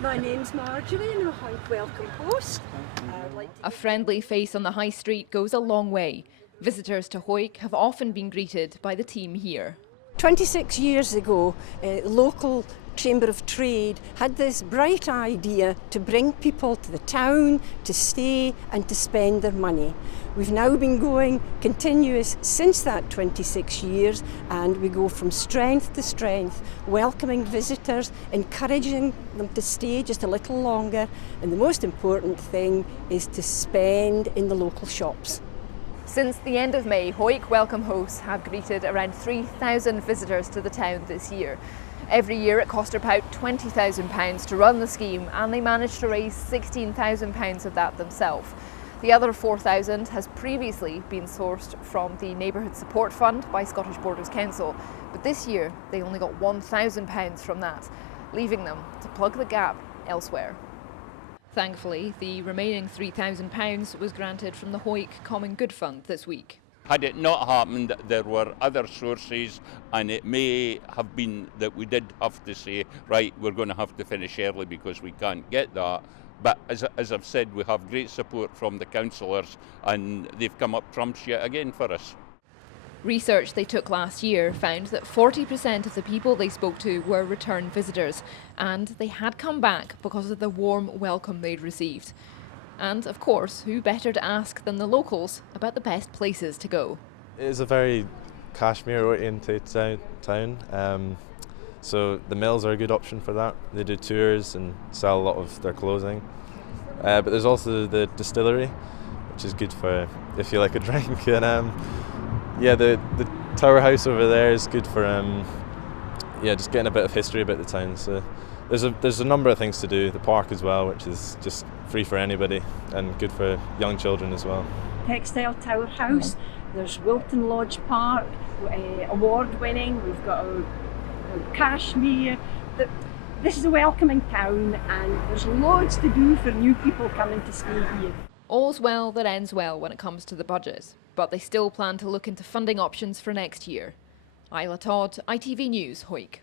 My name's Majorie and I'm a Hawick Welcome Host. A friendly face on the high street goes a long way. Visitors to Hawick have often been greeted by the team here. 26 years ago, local Chamber of Trade had this bright idea to bring people to the town to stay and to spend their money. We've now been going continuous since that 26 years, and we go from strength to strength, welcoming visitors, encouraging them to stay just a little longer, and the most important thing is to spend in the local shops. Since the end of May, Hawick Welcome Hosts have greeted around 3,000 visitors to the town this year. Every year it cost about £20,000 to run the scheme, and they managed to raise £16,000 of that themselves. The other £4,000 has previously been sourced from the Neighbourhood Support Fund by Scottish Borders Council, but this year they only got £1,000 from that, leaving them to plug the gap elsewhere. Thankfully, the remaining £3,000 was granted from the Hawick Common Good Fund this week. Had it not happened, there were other sources, and it may have been that we did have to say, right, we're going to have to finish early because we can't get that. But as I've said, we have great support from the councillors, and they've come up trumps yet again for us. Research they took last year found that 40% of the people they spoke to were return visitors, and they had come back because of the warm welcome they'd received. And of course, who better to ask than the locals about the best places to go? It is a very cashmere-oriented town, so the mills are a good option for that. They do tours and sell a lot of their clothing. But there's also the distillery, which is good for if you like a drink. And the Tower House over there is good for just getting a bit of history about the town. So there's a number of things to do. The park as well, which is just free for anybody and good for young children as well. Textile Tower House, there's Wilton Lodge Park, award winning, we've got a cashmere. This is a welcoming town, and there's loads to do for new people coming to stay here. All's well that ends well when it comes to the budget, but they still plan to look into funding options for next year. Isla Todd, ITV News, Hawick.